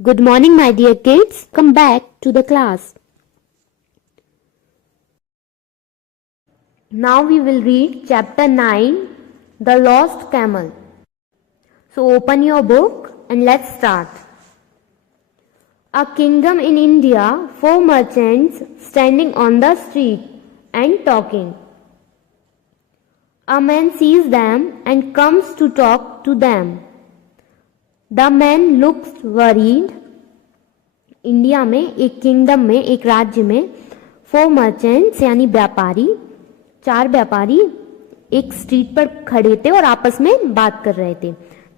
Good morning, my dear kids. Come back to the class. Now we will read chapter 9, The Lost Camel. So open your book and let's start. A kingdom in India, 4 merchants standing on the street and talking. A man sees them and comes to talk to them. The man looks worried. India में एक kingdom में, एक राज्य में 4 merchants यानी व्यापारी, 4 व्यापारी एक स्ट्रीट पर खड़े थे और आपस में बात कर रहे थे।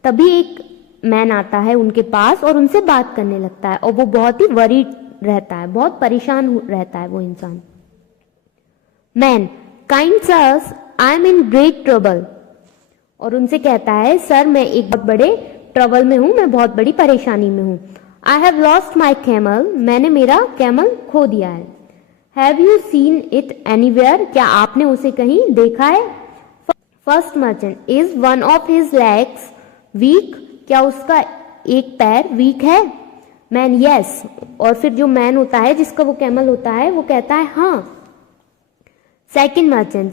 तभी एक मैन आता है उनके पास और उनसे बात करने लगता है और वो बहुत ही वरीड रहता है, बहुत परेशान रहता है वो इंसान। Man, kind sirs, I am in great trouble. और उनसे कहता है, सर मैं एक बहुत बड़े ट्रबल में हूं, मैं बहुत बड़ी परेशानी में हूं। I have lost my camel, मैंने मेरा कैमल खो दिया है। Have you seen it anywhere, क्या आपने उसे कहीं देखा है? First merchant, is one of his legs weak, क्या उसका एक पैर वीक है? Man, yes. और फिर जो मैन होता है जिसका वो कैमल होता है वो कहता है हाँ। Second merchant,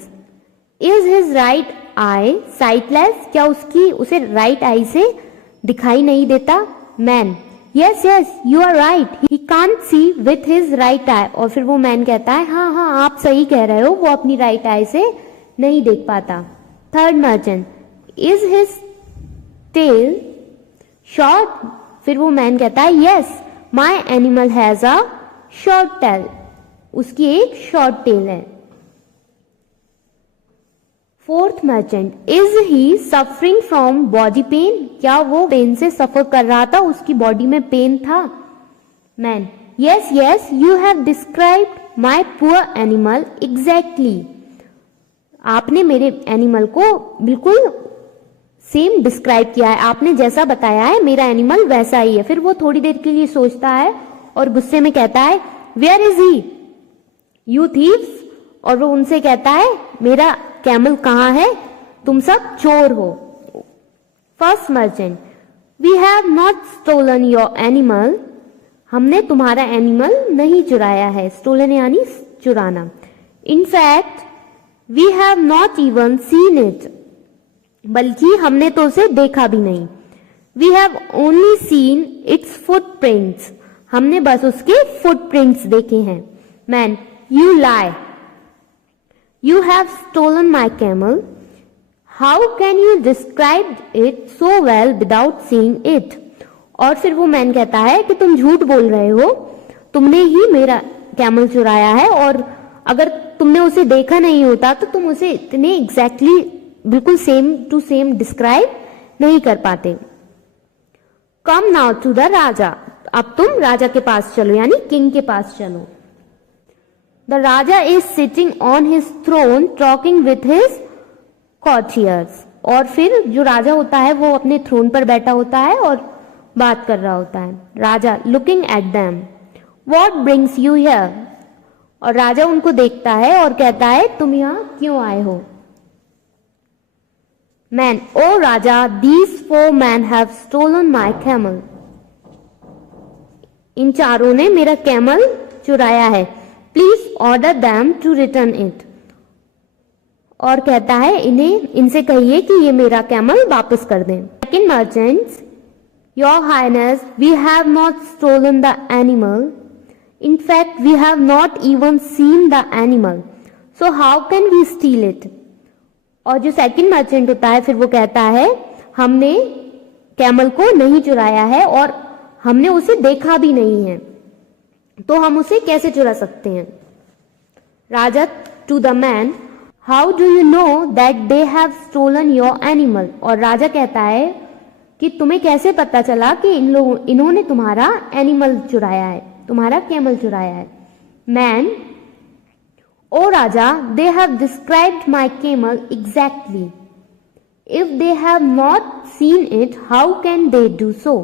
is his right eye sightless, क्या उसे राइट आई से दिखाई नहीं देता? Man, yes yes you are right, he can't see with his right eye. और फिर वो मैन कहता है हाँ हाँ आप सही कह रहे हो, वो अपनी राइट आई से नहीं देख पाता। Third merchant, is his tail short, फिर वो मैन कहता है yes my animal has a short tail, उसकी एक शॉर्ट टेल है। Fourth merchant, is he suffering from body pain, क्या वो पेन से सफर कर रहा था, उसकी बॉडी में पेन था? Man, yes yes you have described my poor animal exactly, आपने मेरे एनिमल को बिल्कुल सेम डिस्क्राइब किया है, आपने जैसा बताया है मेरा एनिमल वैसा ही है। फिर वो थोड़ी देर के लिए सोचता है और गुस्से में कहता है where is he you thieves, और वो उनसे कहता है मेरा कैमल कहाँ है, तुम सब चोर हो। First merchant, we have not stolen your animal, हमने तुम्हारा एनिमल नहीं चुराया है, स्टोलन यानी चुराना। In fact we have not even seen it, बल्कि हमने तो उसे देखा भी नहीं। We have only seen its footprints, हमने बस उसके फुटप्रिंट्स देखे हैं। Man, you lie, you have stolen my camel, how can you describe it so well without seeing it? और फिर वो मैन कहता है कि तुम झूठ बोल रहे हो, तुमने ही मेरा कैमल चुराया है और अगर तुमने उसे देखा नहीं होता तो तुम उसे इतने एग्जैक्टली बिल्कुल सेम टू सेम डिस्क्राइब नहीं कर पाते। कम नाउ टू द राजा, अब तुम राजा के पास चलो यानी किंग के पास चलो। The Raja is sitting on his throne talking with his courtiers, और फिर जो राजा होता है वो अपने थ्रोन पर बैठा होता है और बात कर रहा होता है। राजा looking at them, what brings you here? और राजा उनको देखता है और कहता है तुम यहाँ क्यों आए हो? Man, oh Raja, these 4 men have stolen my camel, इन चारों ने मेरा कैमल चुराया है, please order them to return it. और कहता है इनसे कहिए कि ये मेरा कैमल वापस कर दें। Second merchants, your highness, we have not stolen the animal, in fact we have not even seen the animal, so how can we steal it? और जो सेकेंड मर्चेंट होता है फिर वो कहता है हमने कैमल को नहीं चुराया है और हमने उसे देखा भी नहीं है, तो हम उसे कैसे चुरा सकते हैं? राजा to the man, how do you know that they have stolen your animal? और राजा कहता है कि तुम्हें कैसे पता चला कि इन्होंने तुम्हारा एनिमल चुराया है, तुम्हारा कैमल चुराया है? Man, O raja, they have described my camel exactly, if they have not seen it how can they do so?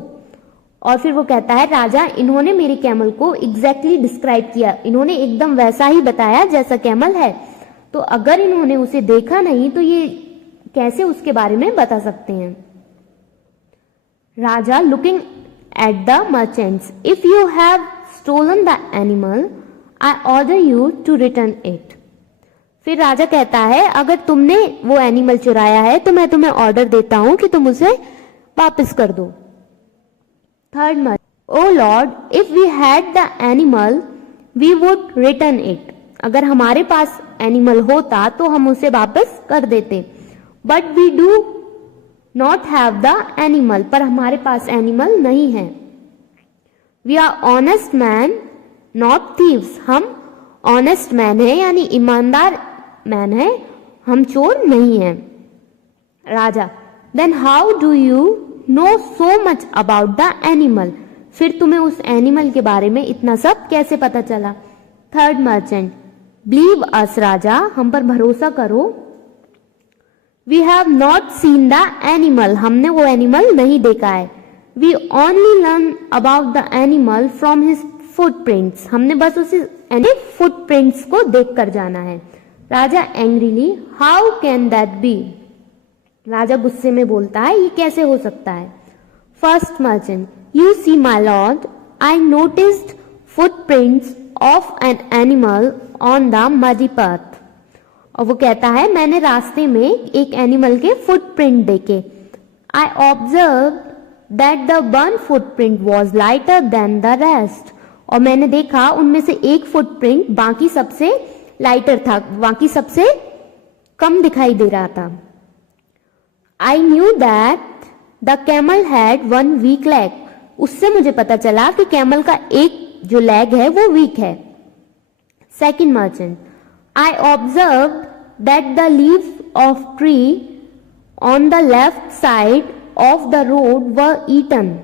और फिर वो कहता है राजा इन्होंने मेरे कैमल को एग्जैक्टली डिस्क्राइब किया, इन्होंने एकदम वैसा ही बताया जैसा कैमल है, तो अगर इन्होंने उसे देखा नहीं तो ये कैसे उसके बारे में बता सकते हैं? राजा looking at the merchants, if you have stolen the animal, I order you to return it. फिर राजा कहता है अगर तुमने वो एनिमल चुराया है तो मैं तुम्हें ऑर्डर देता हूं कि तुम उसे वापस कर दो. Third merchant, O lord, if we had the animal we would return it. अगर हमारे पास एनिमल होता तो हम उसे वापस कर देते. But we do not have the animal, पर हमारे पास एनिमल नहीं है. We are honest man not thieves, हम ऑनेस्ट मैन है यानी ईमानदार मैन है, हम चोर नहीं हैं. राजा, then how do you know so much about the animal, फिर तुम्हें उस एनिमल के बारे में इतना सब कैसे पता चला. थर्ड मर्चेंट, बिलीव अस राजा, हम पर भरोसा करो. We have not seen the animal, हमने वो एनिमल नहीं देखा है. We only learn about the animal from his footprints, हमने बस उसे फुटप्रिंट्स को देख कर जाना है. राजा angrily, how can that be, राजा गुस्से में बोलता है ये कैसे हो सकता है. First merchant, you see my lord, I noticed footprints of an animal on the muddy path. और वो कहता है मैंने रास्ते में एक एनिमल के फुटप्रिंट देखे. आई observe that the one footprint was lighter than the rest, और मैंने देखा उनमें से एक फुटप्रिंट बाकी सबसे लाइटर था, बाकी सबसे कम दिखाई दे रहा था. I knew that the camel had one weak leg, उससे मुझे पता चला कि कैमल का एक जो लेग है वो वीक है. Second merchant, I observe that the leaves of tree on the left side of the road were eaten,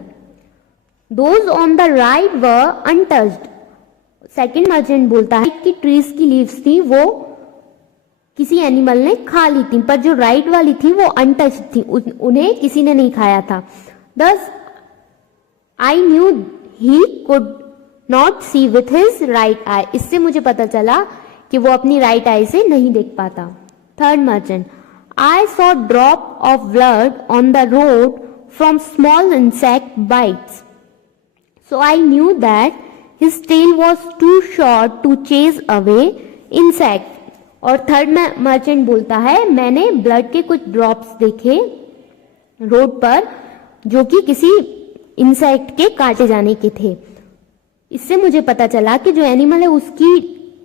those on the right were untouched. Second merchant बोलता है कि ट्रीज की लीव्स थी वो किसी एनिमल ने खा ली थी, पर जो राइट वाली थी वो अनटच्ड थी, उन्हें किसी ने नहीं खाया था. Thus I knew he could not see with his right eye, इससे मुझे पता चला कि वो अपनी राइट आई से नहीं देख पाता. Third merchant, I saw drop of blood on the road from small insect bytes, so I knew that his tail was too short to chase away insect. और थर्ड मर्चेंट बोलता है मैंने blood के कुछ ड्रॉप्स देखे road पर जो कि किसी इंसेक्ट के काटे जाने के थे. इससे मुझे पता चला कि जो एनिमल है उसकी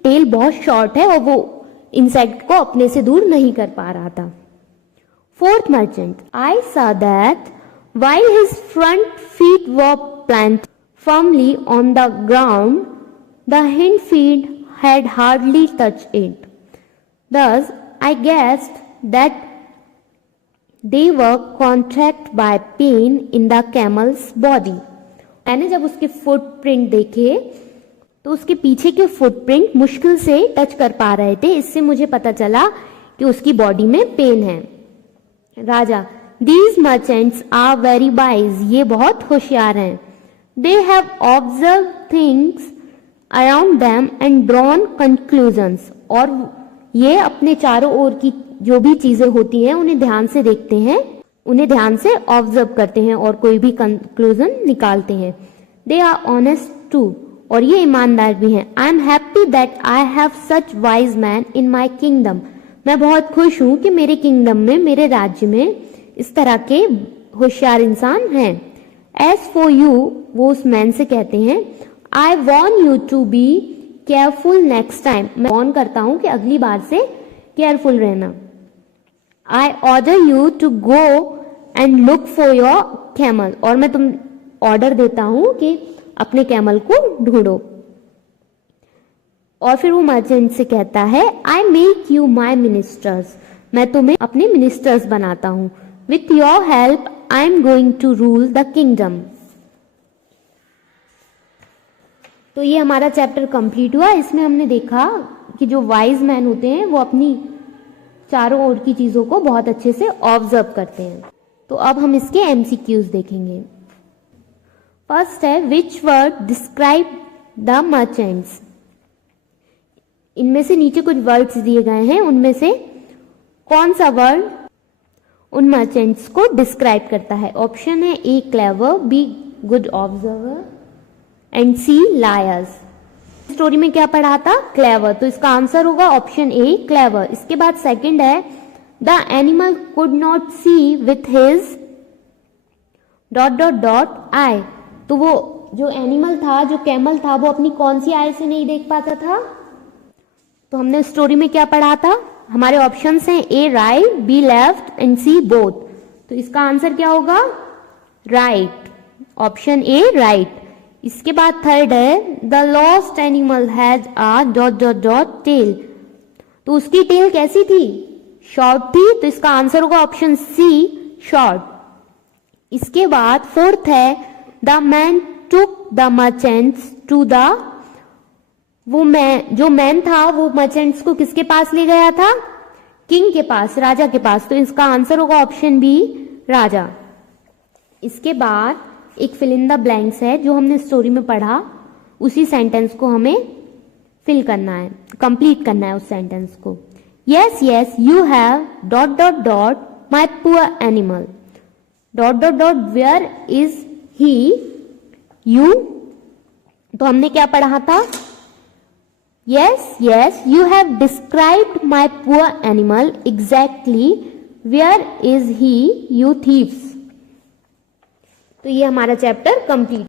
टेल बहुत शॉर्ट है और वो इंसेक्ट को अपने से दूर नहीं कर पा रहा था. Fourth merchant, I saw that while his front feet were planted firmly on the ground, the hind feet had hardly touched it. Thus, I guessed that they were contracted by pain in the camel's body. मैंने जब उसके footprint देखे तो उसके पीछे के footprint मुश्किल से टच कर पा रहे थे, इससे मुझे पता चला कि उसकी बॉडी में पेन है. राजा, these merchants are very wise, ये बहुत होशियार हैं. They have observed things around them and drawn conclusions. और ये अपने चारों ओर की जो भी चीजें होती हैं उन्हें ध्यान से देखते हैं, उन्हें ध्यान से ऑब्जर्व करते हैं और कोई भी कंक्लूजन निकालते हैं. They are honest too, और ये ईमानदार भी हैं. I am happy that I have such wise men in my kingdom. मैं बहुत खुश हूं कि मेरे किंगडम में, मेरे राज्य में इस तरह के होशियार इंसान हैं. As for you, वो उस मैन से कहते हैं, I warn you to be careful next time. मैं warn करता हूं कि अगली बार से केयरफुल रहना. I order you to go and look for your camel. और मैं तुम ऑर्डर देता हूं कि अपने कैमल को ढूंढो. और फिर वो मर्चेंट से कहता है, I make you my ministers. मैं तुम्हें अपने मिनिस्टर्स बनाता हूं. With your help, I am going to rule the kingdom. तो ये हमारा चैप्टर कंप्लीट हुआ. इसमें हमने देखा कि जो वाइज मैन होते हैं वो अपनी चारों ओर की चीजों को बहुत अच्छे से ऑब्जर्व करते हैं. तो अब हम इसके एमसीक्यूज देखेंगे. फर्स्ट है, which word describe the merchants. इनमें से नीचे कुछ वर्ड्स दिए गए हैं, उनमें से कौन सा वर्ड उन मर्चेंट्स को डिस्क्राइब करता है. ऑप्शन है A clever, B good observer, and C liars. Story में क्या पढ़ा था? क्लेवर, तो इसका आंसर होगा ऑप्शन ए क्लेवर। इसके बाद सेकंड है the animal could not see with his dot dot dot eye. तो वो जो एनिमल था, जो कैमल था, वो अपनी कौन सी आई से नहीं देख पाता था? तो हमने स्टोरी में क्या पढ़ा था? हमारे ऑप्शंस हैं A right, B left and C both. तो इसका आंसर क्या होगा? Right, option A right. इसके बाद थर्ड है the lost animal has a dot dot dot tail. तो उसकी टेल कैसी थी? शॉर्ट थी, तो इसका आंसर होगा ऑप्शन सी शॉर्ट। इसके बाद फोर्थ है the man took the merchants to the, जो मैन था वो मर्चेंट्स को किसके पास ले गया था? किंग के पास, राजा के पास। तो इसका आंसर होगा ऑप्शन बी राजा। इसके बाद एक फिल इन द ब्लैंक्स है जो हमने स्टोरी में पढ़ा, उसी सेंटेंस को हमें फिल करना है, कंप्लीट करना है उस सेंटेंस को। Yes yes you have dot dot dot my poor animal dot dot dot where is he you. तो हमने क्या पढ़ा था? Yes yes you have described my poor animal exactly where is he you thieves. तो ये हमारा chapter complete.